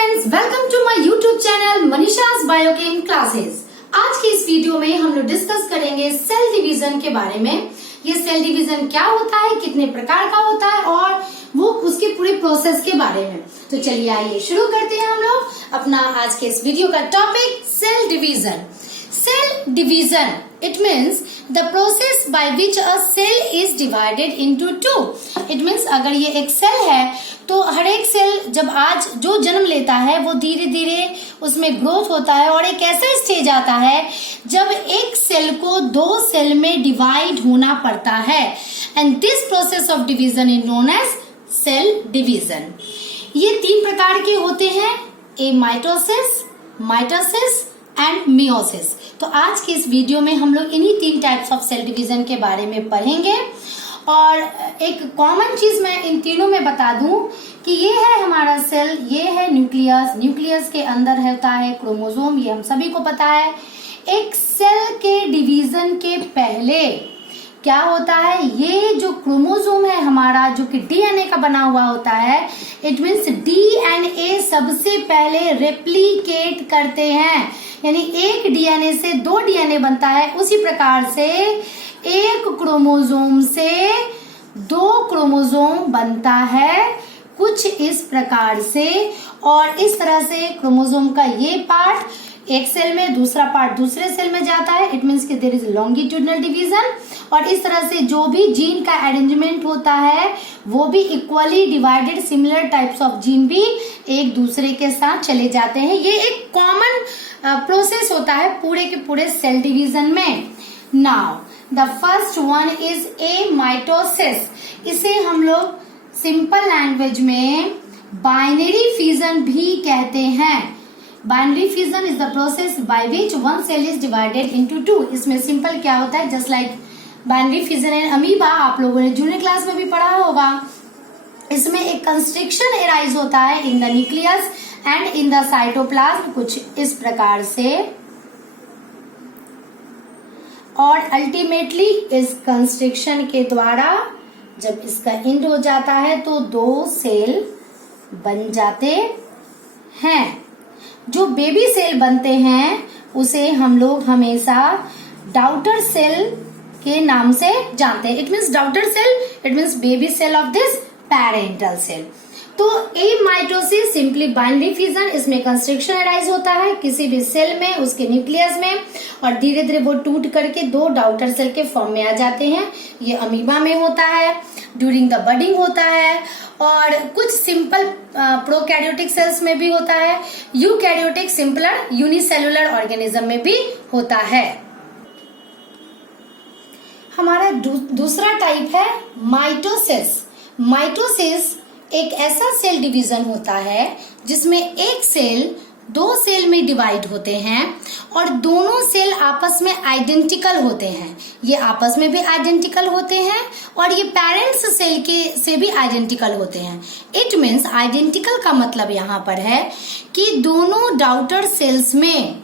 Friends, welcome to my YouTube channel Manisha's biochem classes. आज की इस वीडियो में हम लोग डिस्कस करेंगे सेल डिवीजन के बारे में। ये सेल डिवीजन क्या होता है, कितने प्रकार का होता है और वो उसके पूरे प्रोसेस के बारे में। तो चलिए आइए शुरू करते हैं हम लोग अपना आज के इस वीडियो का topic cell division. Cell division, it means the process by which a cell is divided into two. It means अगर ये एक सेल है तो हर एक सेल जब आज जो जन्म लेता है वो धीरे धीरे उसमें ग्रोथ होता है और एक ऐसा स्टेज आता है जब एक सेल को दो सेल में डिवाइड होना पड़ता है and this process of division is known as cell division. ये तीन प्रकार के होते हैं, amitosis, mitosis and meiosis. तो आज के इस वीडियो में हम लोग इन्हीं तीन टाइप्स ऑफ सेल डिवीजन के बारे में पढ़ेंगे। और एक कॉमन चीज मैं इन तीनों में बता दूं कि ये है हमारा सेल, ये है न्यूक्लियस, न्यूक्लियस के अंदर होता है क्रोमोसोम, ये हम सभी को पता है। एक सेल के डिवीजन के पहले क्या होता है, ये जो क्रोमोसोम है हमारा जो कि डीएनए का बना हुआ होता है, इट मीन्स डीएनए सबसे पहले रेप्लिकेट करते हैं, यानी एक डीएनए से दो डीएनए बनता है। उसी प्रकार से एक क्रोमोसोम से दो क्रोमोसोम बनता है, कुछ इस प्रकार से। और इस तरह से क्रोमोसोम का ये पार्ट एक सेल में, दूसरा पार्ट दूसरे सेल में जाता है। इट मीन्स कि देयर इज लॉन्गिट्यूडनल डिवीजन। और इस तरह से जो भी जीन का अरेंजमेंट होता है वो भी equally divided, similar types of gene भी एक दूसरे के साथ चले जाते हैं। ये एक कॉमन प्रोसेस होता है पूरे के पूरे सेल डिवीजन में। Now the first one is amitosis. इसे हम लोग सिंपल लैंग्वेज में बाइनरी फिजन भी कहते हैं। Binary fission is the process by which one cell is divided into two. इसमें सिंपल क्या होता है, just like binary fission and amoeba, आप लोगों ने जूनियर क्लास में भी पढ़ा होगा। इसमें एक कंस्ट्रिक्शन एराइज होता है in the nucleus and in the cytoplasm, कुछ इस प्रकार से। और अल्टीमेटली इस कंस्ट्रिक्शन के द्वारा जब इसका एंड हो जाता है तो दो सेल बन जाते हैं। जो बेबी सेल बनते हैं उसे हम लोग हमेशा डॉटर सेल के नाम से जानते हैं। It means daughter cell, it means baby cell of this parental cell. तो amitosis simply binary fission, इसमें कंस्ट्रक्शन अराइज होता है किसी भी सेल में, उसके न्यूक्लियस में, और धीरे धीरे वो टूट करके दो डॉटर सेल के फॉर्म में आ जाते हैं। ये अमीबा में होता है, ड्यूरिंग द बडिंग होता है, और कुछ सिंपल प्रोकैरियोटिक सेल्स में भी होता है, यूकैरियोटिक सिंपलर यूनिसेलुलर ऑर्गेनिज्म में भी होता है। हमारा दूसरा टाइप है माइटोसिस। माइटोसिस एक ऐसा सेल डिवीजन होता है जिसमें एक सेल दो सेल में डिवाइड होते हैं और दोनों सेल आपस में आइडेंटिकल होते हैं। ये आपस में भी आइडेंटिकल होते हैं और ये पेरेंट्स सेल के से भी आइडेंटिकल होते हैं। इट मीन्स आइडेंटिकल का मतलब यहाँ पर है कि दोनों डॉटर सेल्स में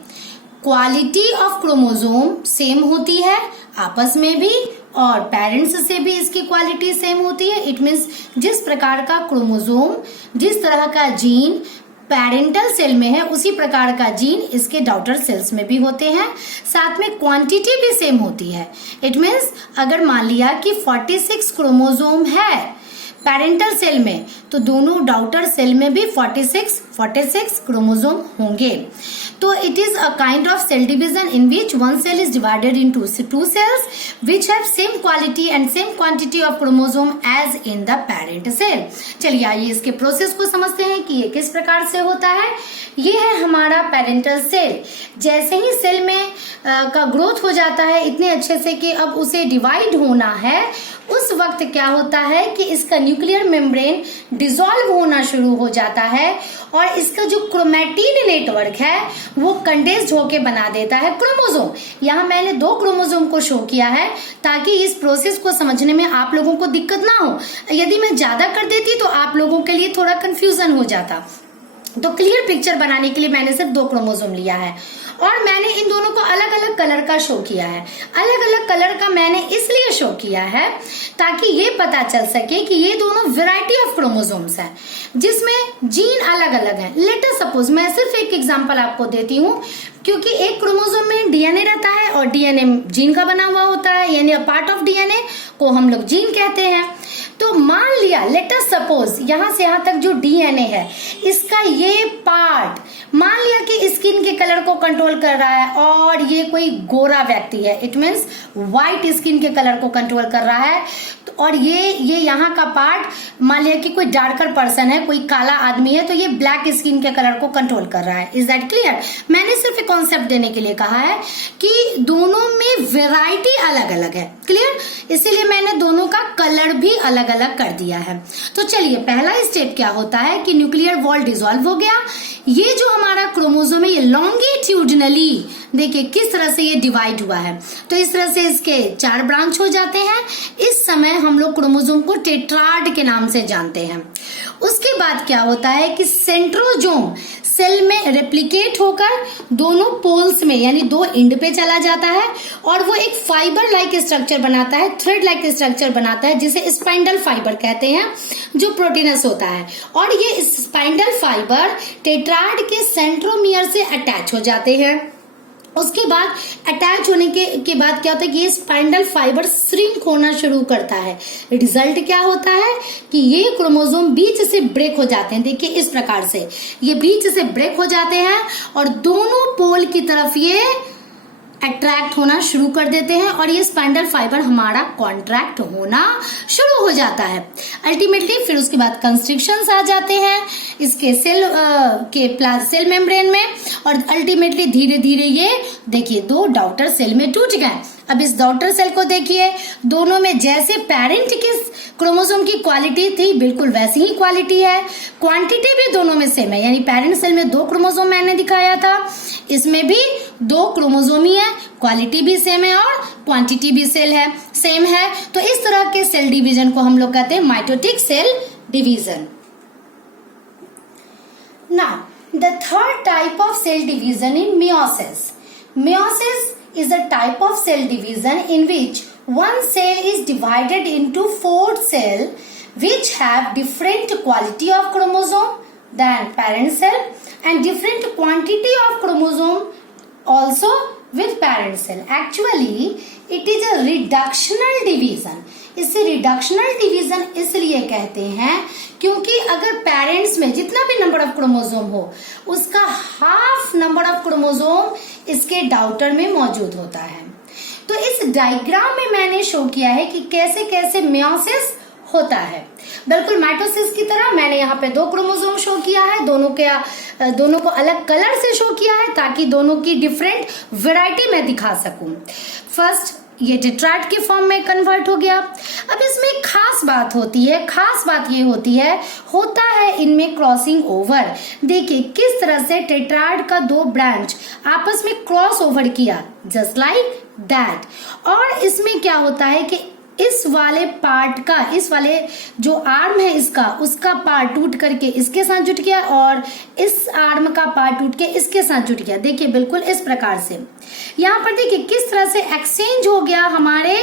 क्वालिटी ऑफ क्रोमोसोम सेम होती है आपस में भी, और पेरेंट्स से भी इसकी क्वालिटी सेम होती है। इट मीन्स जिस प्रकार का क्रोमोसोम, जिस तरह का जीन पेरेंटल सेल में है उसी प्रकार का जीन इसके डॉटर सेल्स में भी होते हैं। साथ में क्वांटिटी भी सेम होती है। इट मीन्स अगर मान लिया कि 46 क्रोमोसोम है पेरेंटल सेल में तो दोनों डॉटर सेल में भी 46 क्रोमोसोम होंगे। तो it is a kind of cell division in which one cell is divided into two cells which have same quality and same quantity of chromosome as in the parent cell. चलिए आइए इसके process को समझते हैं कि ये किस प्रकार से होता है। ये है हमारा पेरेंटल सेल। जैसे ही सेल में का ग्रोथ हो जाता है इतने अच्छे से कि अब उसे डिवाइड होना है, उस वक्त क्या होता है कि इसका न्यूक्लियर मेम्ब्रेन डिसॉल्व होना शुरू हो जाता है और इसका जो क्रोमैटिन नेटवर्क है वो कंडेंस्ड होके बना देता है क्रोमोसोम। यहाँ मैंने दो क्रोमोसोम को शो किया है ताकि इस प्रोसेस को समझने में आप लोगों को दिक्कत ना हो। यदि मैं ज्यादा कर देती तो आप लोगों के लिए थोड़ा कंफ्यूजन हो जाता। तो क्लियर पिक्चर बनाने के लिए मैंने सिर्फ दो क्रोमोसोम लिया है। और मैंने इन दोनों को अलग अलग कलर का शो किया है। अलग अलग कलर का मैंने इसलिए शो किया है ताकि ये पता चल सके कि ये दोनों वैरायटी ऑफ क्रोमोसोम्स है जिसमें जीन अलग अलग है। लेट अस सपोज, मैं सिर्फ एक एग्जांपल आपको देती हूँ, क्योंकि एक क्रोमोसोम में डीएनए रहता है और डीएनए जीन का बना हुआ होता है, यानी पार्ट ऑफ डीएनए को हम लोग जीन कहते हैं। तो मान लिया, लेट अस सपोज, यहां से यहां तक जो डीएनए है इसका ये पार्ट मान लिया कि स्किन के कलर को कंट्रोल कर रहा है और ये कोई गोरा व्यक्ति है, इट मीन्स व्हाइट स्किन के कलर को कंट्रोल कर रहा है। और ये यहाँ का पार्ट मान लिया कि कोई डार्कर पर्सन है, कोई काला आदमी है, तो ये ब्लैक स्किन के कलर को कंट्रोल कर रहा है। Is that clear? मैंने सिर्फ एक कॉन्सेप्ट देने के लिए कहा है कि दोनों में वैरायटी अलग अलग है। क्लियर? इसीलिए मैंने दोनों का कलर भी अलग अलग कर दिया है। तो चलिए, पहला स्टेप क्या होता है कि न्यूक्लियर वॉल डिसॉल्व हो गया। ये जो हमारा क्रोमोसोम है ये लॉन्गिट्यूडनली देखिए किस तरह से ये डिवाइड हुआ है। तो इस तरह से इसके 4 ब्रांच हो जाते हैं। इस समय हम लोग क्रोमोसोम को टेट्राड के नाम से जानते हैं। उसके बाद क्या होता है कि सेंट्रोजोम सेल में रेप्लिकेट होकर दोनों पोल्स में यानी 2 एंड पे चला जाता है और वो एक फाइबर लाइक स्ट्रक्चर बनाता है, थ्रेड लाइक स्ट्रक्चर बनाता है, जिसे स्पाइंडल फाइबर कहते हैं, जो प्रोटीनस होता है। और ये स्पाइंडल फाइबर टेट्राड के सेंट्रोमियर से अटैच हो जाते हैं। उसके बाद अटैच होने के बाद क्या होता है कि ये स्पाइंडल फाइबर श्रिंक होना शुरू करता है। रिजल्ट क्या होता है कि ये क्रोमोसोम बीच से ब्रेक हो जाते हैं। देखिए इस प्रकार से ये बीच से ब्रेक हो जाते हैं और दोनों पोल की तरफ ये अट्रैक्ट होना शुरू कर देते हैं और ये स्पाइंडल फाइबर हमारा कॉन्ट्रैक्ट होना शुरू हो जाता है। अल्टीमेटली फिर उसके बाद कंस्ट्रिक्शंस आ जाते हैं इसके सेल मेम्ब्रेन में और अल्टीमेटली धीरे धीरे ये देखिए 2 डॉटर सेल में टूट गए। अब इस डॉटर सेल को देखिए, दोनों में जैसे पेरेंट की क्रोमोसोम की क्वालिटी थी बिल्कुल वैसी ही क्वालिटी है। क्वांटिटी भी दोनों में सेम है, यानी पेरेंट सेल में 2 क्रोमोसोम मैंने दिखाया था, इसमें भी 2 क्रोमोसोम ही है, क्वालिटी भी सेम है और क्वांटिटी भी सेम है। तो इस तरह के सेल डिवीजन को हम लोग कहते हैं mitotic cell division. Now the third type of cell division in meiosis. Meiosis is a type of cell division in which one cell is divided into 4 cells which have different quality of chromosome than parent cell and different quantity of chromosome also with parent cell. Actually, it is a reductional division. इसे reductional division इसलिए कहते हैं क्योंकि अगर parents में जितना भी number of chromosome हो उसका हाफ नंबर ऑफ क्रोमोसोम इसके डॉटर में मौजूद होता है। तो इस डायग्राम में मैंने शो किया है कि कैसे कैसे मेयोसिस होता है। बिल्कुल माइटोसिस की तरह मैंने यहाँ पे 2 क्रोमोसोम शो किया है, दोनों को अलग कलर से शो किया है ताकि दोनों की डिफरेंट वैरायटी में दिखा सकूं। फर्स्ट ये टेट्राड के फॉर्म में कन्वर्ट हो गया। अब इसमें एक खास बात होती है, खास बात ये होता है इनमें क्रॉसिंग ओवर। देखिए किस तरह से टेट्राड का 2 ब्रांच आपस में क्रॉस ओवर किया, जस्ट लाइक दैट। और इसमें क्या होता है कि इस वाले पार्ट का, इस वाले जो आर्म है इसका, उसका पार्ट टूट करके इसके साथ जुट गया और इस आर्म का पार्ट टूट के इसके साथ जुट गया। देखिए बिल्कुल इस प्रकार से यहाँ पर देखिए किस तरह से एक्सचेंज हो गया हमारे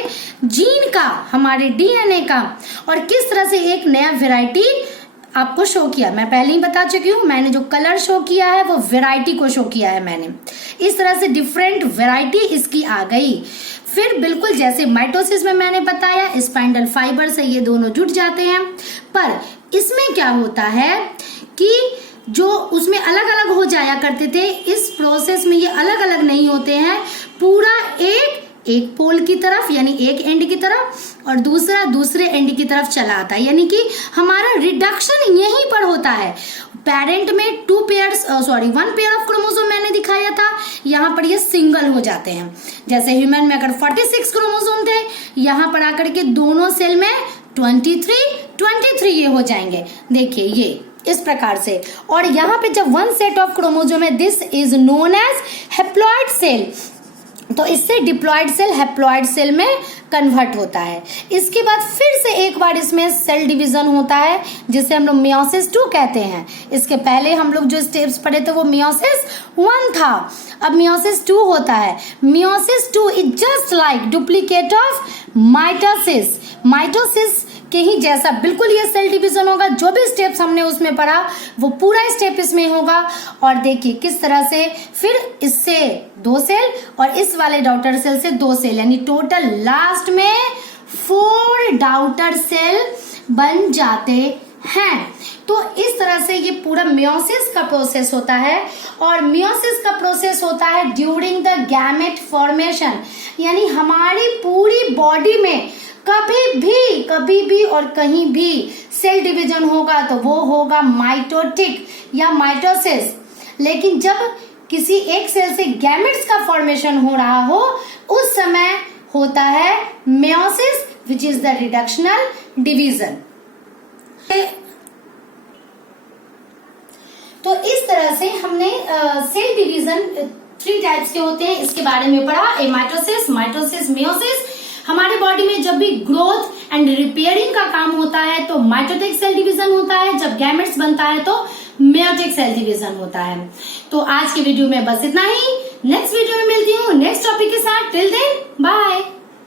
जीन का, हमारे डीएनए का, और किस तरह से एक नया वैरायटी आपको शो किया। मैं पहले ही बता चुकी हूँ, मैंने जो कलर शो किया है वो वैरायटी को शो किया है मैंने। इस तरह से डिफरेंट वैरायटी इसकी आ गई। फिर बिल्कुल जैसे माइटोसिस में मैंने बताया स्पाइंडल फाइबर से ये दोनों जुट जाते हैं, पर इसमें क्या होता है कि जो उसमें अलग अलग हो जाया करते थे, इस प्रोसेस में ये अलग अलग नहीं होते हैं। पूरा एक पोल की तरफ यानी एक एंड की तरफ और दूसरा दूसरे एंड की तरफ चला आता है, यानी कि हमारा रिडक्शन यहीं पर होता है। पेरेंट में 1 पेयर ऑफ क्रोमोसोम मैंने दिखाया था, यहाँ पर ये सिंगल हो जाते हैं। जैसे ह्यूमन में अगर 46 क्रोमोसोम थे, यहाँ पर आकर के दोनों सेल में 23 ये हो जाएंगे। देखिए ये इस प्रकार से। और यहाँ पे जब 1 सेट ऑफ क्रोमोसोम है, this is known as haploid cell. तो इससे डिप्लॉयड सेल हैप्लॉयड सेल में कन्वर्ट होता है। इसके बाद फिर से एक बार इसमें सेल डिवीजन होता है जिसे हम लोग मियोसिस 2 कहते हैं। इसके पहले हम लोग जो स्टेप्स पढ़े थे वो मियोसिस 1 था, अब मियोसिस 2 होता है। Meiosis 2 is just like duplicate of mitosis. Mitosis के ही जैसा बिल्कुल ये सेल डिवीजन होगा। जो भी स्टेप्स हमने उसमें पढ़ा वो पूरा स्टेप इसमें होगा। और देखिए किस तरह से फिर इससे 2 सेल और इस वाले डॉटर सेल से 2 सेल, यानी टोटल लास्ट में 4 डॉटर सेल बन जाते हैं। तो इस तरह से ये पूरा मियोसिस का प्रोसेस होता है। और मियोसिस का प्रोसेस होता है ड्यूरिंग द गैमेट फॉर्मेशन, यानी हमारी पूरी बॉडी में कभी भी और कहीं भी सेल डिवीजन होगा तो वो होगा माइटोटिक या माइटोसिस। लेकिन जब किसी एक सेल से गैमेट्स का फॉर्मेशन हो रहा हो उस समय होता है meiosis, which is the reductional division. तो इस तरह से हमने सेल डिवीजन 3 टाइप्स के होते हैं इसके बारे में पढ़ा। Mitosis, mitosis, meiosis. हमारे बॉडी में जब भी ग्रोथ एंड रिपेयरिंग का काम होता है तो माइटोटिक सेल डिवीजन होता है, जब गैमेट्स बनता है तो मियोटिक सेल डिवीजन होता है। तो आज के वीडियो में बस इतना ही। नेक्स्ट वीडियो में मिलती हूँ नेक्स्ट टॉपिक